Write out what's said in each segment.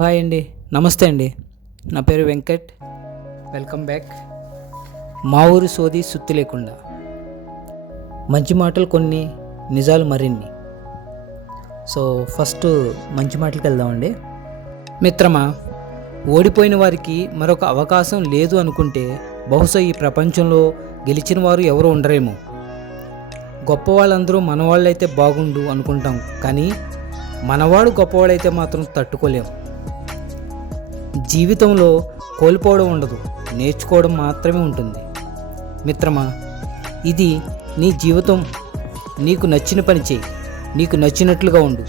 Hi అండి. నమస్తే అండి. నా పేరు వెంకట్. Welcome back. మా ఊరి సోది సుత్తి లేకుండా. మంచి మాటలు కొన్ని, నిజాలు మరిన్ని. సో ఫస్ట్ మంచి మాటలకి వెళ్దామండి. మిత్రమా, ఓడిపోయిన వారికి మరొక అవకాశం లేదు అనుకుంటే బహుశా ఈ ప్రపంచంలో గెలిచిన వారు ఎవరు ఉండరేమో. గొప్ప వాళ్ళందరూ మనవాళ్ళైతే బాగుండు అనుకుంటాం, కానీ మనవాడు గొప్పవాడైతే మాత్రం తట్టుకోలేం. జీవితంలో కోల్పోవడం ఉండదు, నేర్చుకోవడం మాత్రమే ఉంటుంది. మిత్రమా, ఇది నీ జీవితం. నీకు నచ్చిన పని చేయి, నీకు నచ్చినట్లుగా ఉండు,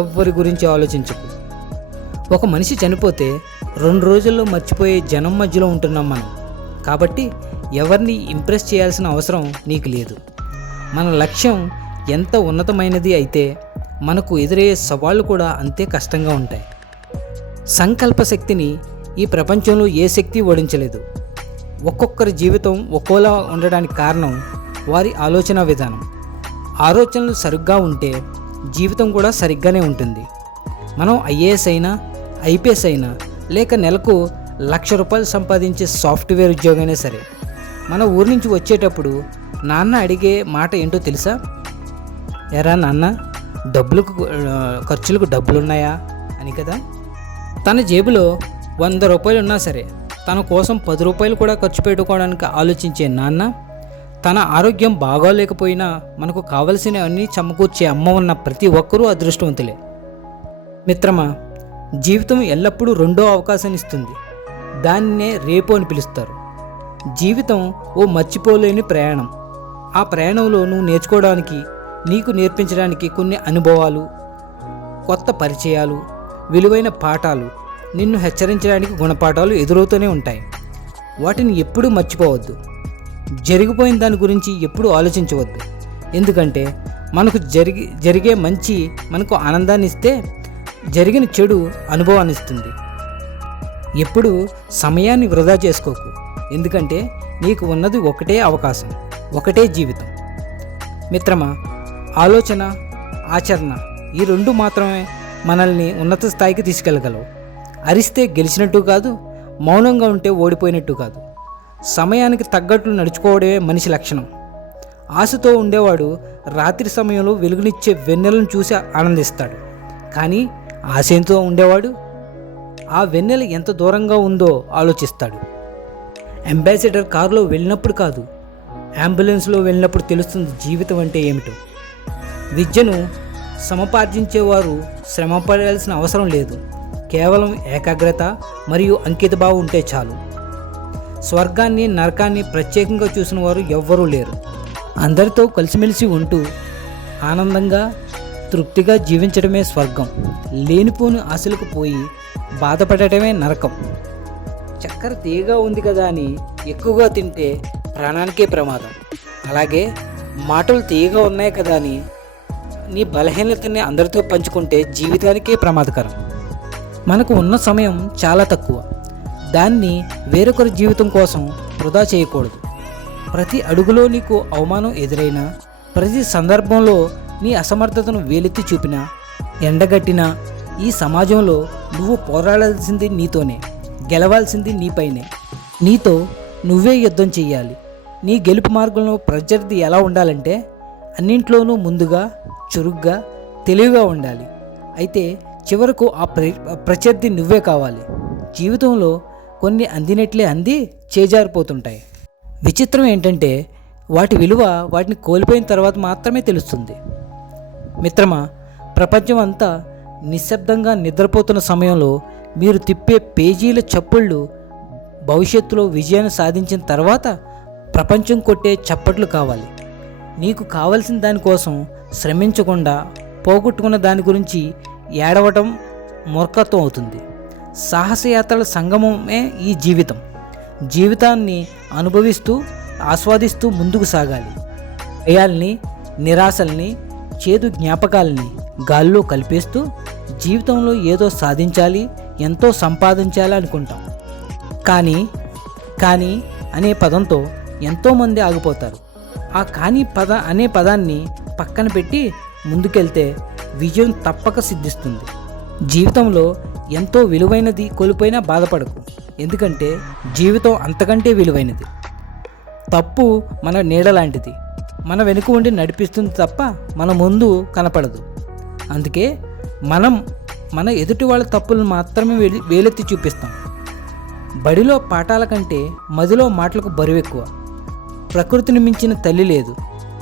ఎవ్వరి గురించి ఆలోచించకు. ఒక మనిషి చనిపోతే 2 రోజుల్లో మర్చిపోయే జనం మధ్యలో ఉంటున్నాం మనం. కాబట్టి ఎవరిని ఇంప్రెస్ చేయాల్సిన అవసరం నీకు లేదు. మన లక్ష్యం ఎంత ఉన్నతమైనది అయితే మనకు ఎదురయ్యే సవాళ్ళు కూడా అంతే కష్టంగా ఉంటాయి. సంకల్ప శక్తిని ఈ ప్రపంచంలో ఏ శక్తి ఓడించలేదు. ఒక్కొక్కరి జీవితం ఒక్కోలా ఉండడానికి కారణం వారి ఆలోచన విధానం. ఆలోచనలు సరిగ్గా ఉంటే జీవితం కూడా సరిగ్గానే ఉంటుంది. మనం ఐఏఎస్ అయినా, ఐపీఎస్ అయినా, లేక నెలకు ₹1,00,000 సంపాదించే సాఫ్ట్వేర్ ఉద్యోగమైనా సరే, మన ఊరి నుంచి వచ్చేటప్పుడు నాన్న అడిగే మాట ఏంటో తెలుసా? ఎరా నాన్న, ఖర్చులకు డబ్బులున్నాయా అని కదా. తన జేబులో ₹100 ఉన్నా సరే తన కోసం ₹10 కూడా ఖర్చు పెట్టుకోవడానికి ఆలోచించే నాన్న, తన ఆరోగ్యం బాగోలేకపోయినా మనకు కావలసినవన్నీ సమకూర్చే అమ్మ ఉన్న ప్రతి ఒక్కరూ అదృష్టవంతులే. మిత్రమా, జీవితం ఎల్లప్పుడూ రెండో అవకాశాన్ని ఇస్తుంది. దాన్నే రేపు అని పిలుస్తారు. జీవితం ఓ మర్చిపోలేని ప్రయాణం. ఆ ప్రయాణంలో నువ్వు నేర్చుకోవడానికి, నీకు నేర్పించడానికి కొన్ని అనుభవాలు, కొత్త పరిచయాలు, విలువైన పాఠాలు, నిన్ను హెచ్చరించడానికి గుణపాఠాలు ఎదురవుతూనే ఉంటాయి. వాటిని ఎప్పుడూ మర్చిపోవద్దు. జరిగిపోయిన దాని గురించి ఎప్పుడూ ఆలోచించవద్దు. ఎందుకంటే మనకు జరిగే మంచి మనకు ఆనందాన్ని ఇస్తే, జరిగిన చెడు అనుభవాన్ని ఇస్తుంది. ఎప్పుడు సమయాన్ని వృధా చేసుకోకు. ఎందుకంటే నీకు ఉన్నది ఒకటే అవకాశం, ఒకటే జీవితం. మిత్రమా, ఆలోచన, ఆచరణ ఈ 2 మాత్రమే మనల్ని ఉన్నత స్థాయికి తీసుకెళ్ళగలవు. అరిస్తే గెలిచినట్టు కాదు, మౌనంగా ఉంటే ఓడిపోయినట్టు కాదు. సమయానికి తగ్గట్లు నడుచుకోవడమే మనిషి లక్షణం. ఆశతో ఉండేవాడు రాత్రి సమయంలో వెలుగునిచ్చే వెన్నెలను చూసి ఆనందిస్తాడు. కానీ ఆశతో ఉండేవాడు ఆ వెన్నెల ఎంత దూరంగా ఉందో ఆలోచిస్తాడు. అంబాసిడర్ కారులో వెళ్ళినప్పుడు కాదు, అంబులెన్స్లో వెళ్ళినప్పుడు తెలుస్తుంది జీవితం అంటే ఏమిటో. విద్యను సముపార్జించేవారు శ్రమ పడాల్సిన అవసరం లేదు. కేవలం ఏకాగ్రత మరియు అంకితభావం ఉంటే చాలు. స్వర్గాన్ని, నరకాన్ని ప్రత్యేకంగా చూసిన వారు ఎవ్వరూ లేరు. అందరితో కలిసిమెలిసి ఉంటూ ఆనందంగా, తృప్తిగా జీవించడమే స్వర్గం. లేనిపోని ఆశలకు పోయి బాధపడటమే నరకం. చక్కెర తీయగా ఉంది కదా అని ఎక్కువగా తింటే ప్రాణానికే ప్రమాదం. అలాగే మాటలు తీయగా ఉన్నాయి కదా అని నీ బలహీనతని అందరితో పంచుకుంటే జీవితానికే ప్రమాదకరం. మనకు ఉన్న సమయం చాలా తక్కువ. దాన్ని వేరొకరి జీవితం కోసం వృధా చేయకూడదు. ప్రతి అడుగులో నీకు అవమానం ఎదురైనా, ప్రతి సందర్భంలో నీ అసమర్థతను వేలెత్తి చూపినా, ఎండగట్టినా, ఈ సమాజంలో నువ్వు పోరాడాల్సింది నీతోనే, గెలవాల్సింది నీపైనే. నీతో నువ్వే యుద్ధం చెయ్యాలి. నీ గెలుపు మార్గంలో ప్రత్యర్థి ఎలా ఉండాలంటే అన్నింట్లోనూ ముందుగా, చురుగ్గా, తెలివిగా ఉండాలి. అయితే చివరకు ఆ ప్రత్యర్థి నువ్వే కావాలి. జీవితంలో కొన్ని అందినట్లే అంది చేజారిపోతుంటాయి. విచిత్రం ఏంటంటే వాటి విలువ వాటిని కోల్పోయిన తర్వాత మాత్రమే తెలుస్తుంది. మిత్రమా, ప్రపంచం అంతా నిశ్శబ్దంగా నిద్రపోతున్న సమయంలో మీరు తిప్పే పేజీల చప్పుళ్ళు భవిష్యత్తులో విజయాన్ని సాధించిన తర్వాత ప్రపంచం కొట్టే చప్పట్లు కావాలి. నీకు కావలసిన దానికోసం శ్రమించకుండా పోగొట్టుకున్న దాని గురించి ఏడవటం మూర్ఖత్వం అవుతుంది. సాహసయాత్రల సంగమమే ఈ జీవితం. జీవితాన్ని అనుభవిస్తూ, ఆస్వాదిస్తూ ముందుకు సాగాలి. భయాల్ని, నిరాశల్ని, చేదు జ్ఞాపకాలని గాల్లో కలిపేస్తూ జీవితంలో ఏదో సాధించాలి, ఎంతో సంపాదించాలి అనుకుంటాం. కానీ అనే పదంతో ఎంతోమంది ఆగిపోతారు. ఆ కానీ అనే పదాన్ని పక్కన పెట్టి ముందుకెళ్తే విజయం తప్పక సిద్ధిస్తుంది. జీవితంలో ఎంతో విలువైనది కోల్పోయినా బాధపడకు, ఎందుకంటే జీవితం అంతకంటే విలువైనది. తప్పు మన నీడ లాంటిది, మన వెనుక ఉండి నడిపిస్తుంది తప్ప మన ముందు కనపడదు. అందుకే మన ఎదుటి వాళ్ళ తప్పులను మాత్రమే వేలెత్తి చూపిస్తాం. బడిలో పాఠాల కంటే మదిలో మాటలకు బరువు ఎక్కువ. ప్రకృతిని మించిన తల్లి లేదు,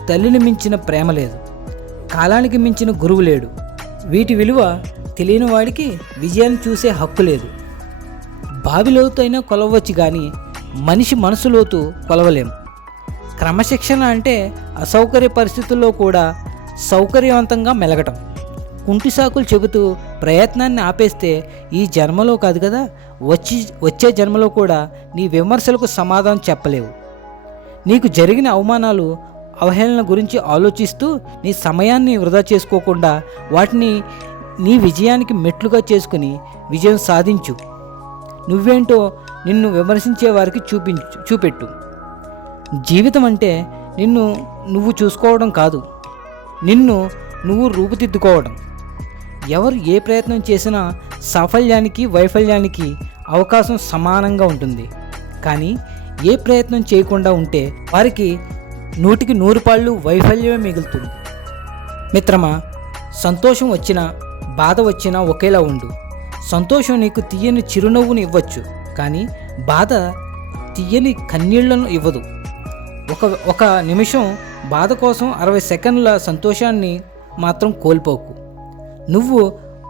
తల్లిని మించిన ప్రేమ లేదు, కాలానికి మించిన గురువు లేడు. వీటి విలువ తెలియని వాడికి విజయాన్ని చూసే హక్కు లేదు. బావి లోతు అయినా కొలవచ్చు కానీ మనిషి మనసు లోతు కొలవలేం. క్రమశిక్షణ అంటే అసౌకర్య పరిస్థితుల్లో కూడా సౌకర్యవంతంగా మెలగటం. కుంటి సాకులు చెబుతూ ప్రయత్నాన్ని ఆపేస్తే ఈ జన్మలో కాదు కదా, వచ్చే జన్మలో కూడా నీ విమర్శలకు సమాధానం చెప్పలేవు. నీకు జరిగిన అవమానాలు, అవహేళన గురించి ఆలోచిస్తూ నీ సమయాన్ని వృధా చేసుకోకుండా వాటిని నీ విజయానికి మెట్లుగా చేసుకుని విజయం సాధించు. నువ్వేంటో నిన్ను విమర్శించే వారికి చూపెట్టు. జీవితం అంటే నిన్ను నువ్వు చూసుకోవడం కాదు, నిన్ను నువ్వు రూపుదిద్దుకోవడం. ఎవరు ఏ ప్రయత్నం చేసినా సాఫల్యానికి వైఫల్యానికి అవకాశం సమానంగా ఉంటుంది. కానీ ఏ ప్రయత్నం చేయకుండా ఉంటే వారికి 100కి 100 పాళ్ళు వైఫల్యమే మిగులుతుంది. మిత్రమా, సంతోషం వచ్చినా బాధ వచ్చినా ఒకేలా ఉండు. సంతోషం నీకు తీయని చిరునవ్వుని ఇవ్వచ్చు, కానీ బాధ తీయని కన్నీళ్లను ఇవ్వదు. ఒక నిమిషం బాధ కోసం 60 సెకండ్ల సంతోషాన్ని మాత్రం కోల్పోకు. నువ్వు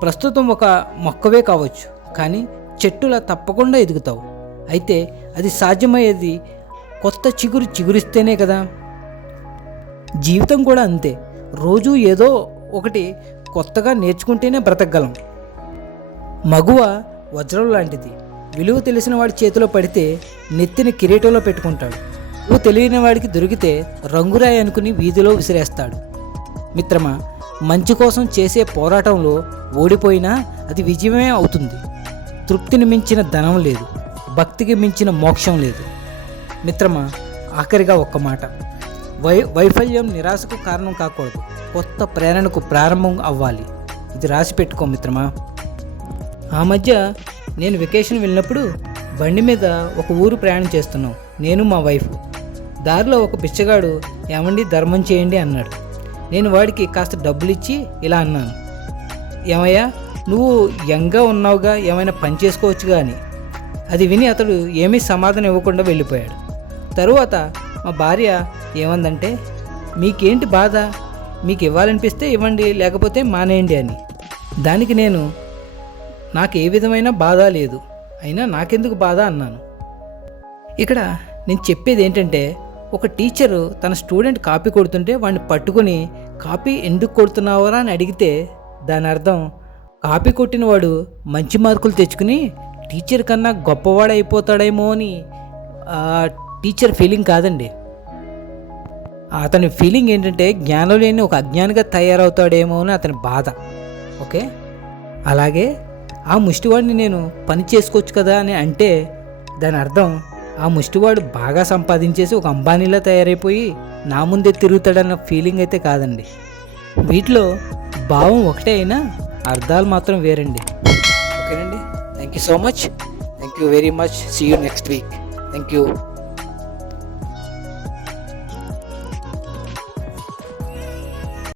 ప్రస్తుతం ఒక మొక్కవే కావచ్చు, కానీ చెట్టులా తప్పకుండా ఎదుగుతావు. అయితే అది సాధ్యమయ్యేది కొత్త చిగురిస్తేనే కదా. జీవితం కూడా అంతే. రోజు ఏదో ఒకటి కొత్తగా నేర్చుకుంటేనే బ్రతకగలం. మగువ వజ్రం లాంటిది. విలువ తెలిసిన వాడి చేతిలో పడితే నెత్తిని కిరీటంలో పెట్టుకుంటాడు. విలువ తెలియని వాడికి దొరికితే రంగురాయి అనుకుని వీధిలో విసిరేస్తాడు. మిత్రమా, మంచి కోసం చేసే పోరాటంలో ఓడిపోయినా అది విజయమే అవుతుంది. తృప్తిని మించిన ధనం లేదు, భక్తికి మించిన మోక్షం లేదు. మిత్రమా, ఆఖరిగా ఒక్క మాట, వైఫల్యం నిరాశకు కారణం కాకూడదు, కొత్త ప్రేరణకు ప్రారంభం అవ్వాలి. ఇది రాసి పెట్టుకో మిత్రమా. ఆ మధ్య నేను వెకేషన్ వెళ్ళినప్పుడు బండి మీద ఒక ఊరు ప్రయాణం చేస్తున్నాం, నేను మా వైఫ్. దారిలో ఒక పిచ్చగాడు ఏమండి ధర్మం చేయండి అన్నాడు. నేను వాడికి కాస్త డబ్బులు ఇచ్చి ఇలా అన్నాను, ఏమయ్యా నువ్వు యంగ్గా ఉన్నావుగా, ఏమైనా పని చేసుకోవచ్చుగా అని. అది విని అతడు ఏమీ సమాధానం ఇవ్వకుండా వెళ్ళిపోయాడు. తరువాత మా భార్య ఏమందంటే, మీకేంటి బాధ, మీకు ఇవ్వాలనిపిస్తే ఇవ్వండి, లేకపోతే మానేయండి అని. దానికి నాకు ఏ విధమైన బాధ లేదు, అయినా నాకెందుకు బాధ అన్నాను. ఇక్కడ నేను చెప్పేది ఏంటంటే, ఒక టీచరు తన స్టూడెంట్ కాపీ కొడుతుంటే వాడిని పట్టుకుని కాపీ ఎందుకు కొడుతున్నావరా అని అడిగితే దాని అర్థం కాపీ కొట్టిన వాడు మంచి మార్కులు తెచ్చుకుని టీచర్ కన్నా గొప్పవాడైపోతాడేమో అని టీచర్ ఫీలింగ్ కాదండి. అతని ఫీలింగ్ ఏంటంటే జ్ఞానం లేని ఒక అజ్ఞానిగా తయారవుతాడేమో అని అతని బాధ. ఓకే, అలాగే ఆ ముష్టివాడిని నేను పని చేసుకోవచ్చు కదా అని అంటే దాని అర్థం ఆ ముష్టివాడు బాగా సంపాదించేసి ఒక అంబానీలా తయారైపోయి నా ముందే తిరుగుతాడన్న ఫీలింగ్ అయితే కాదండి. వీటిలో భావం ఒకటే అయినా అర్థాలు మాత్రం వేరండి. ఓకేనండి, thank you so much, thank you very much. See you next week. Thank you.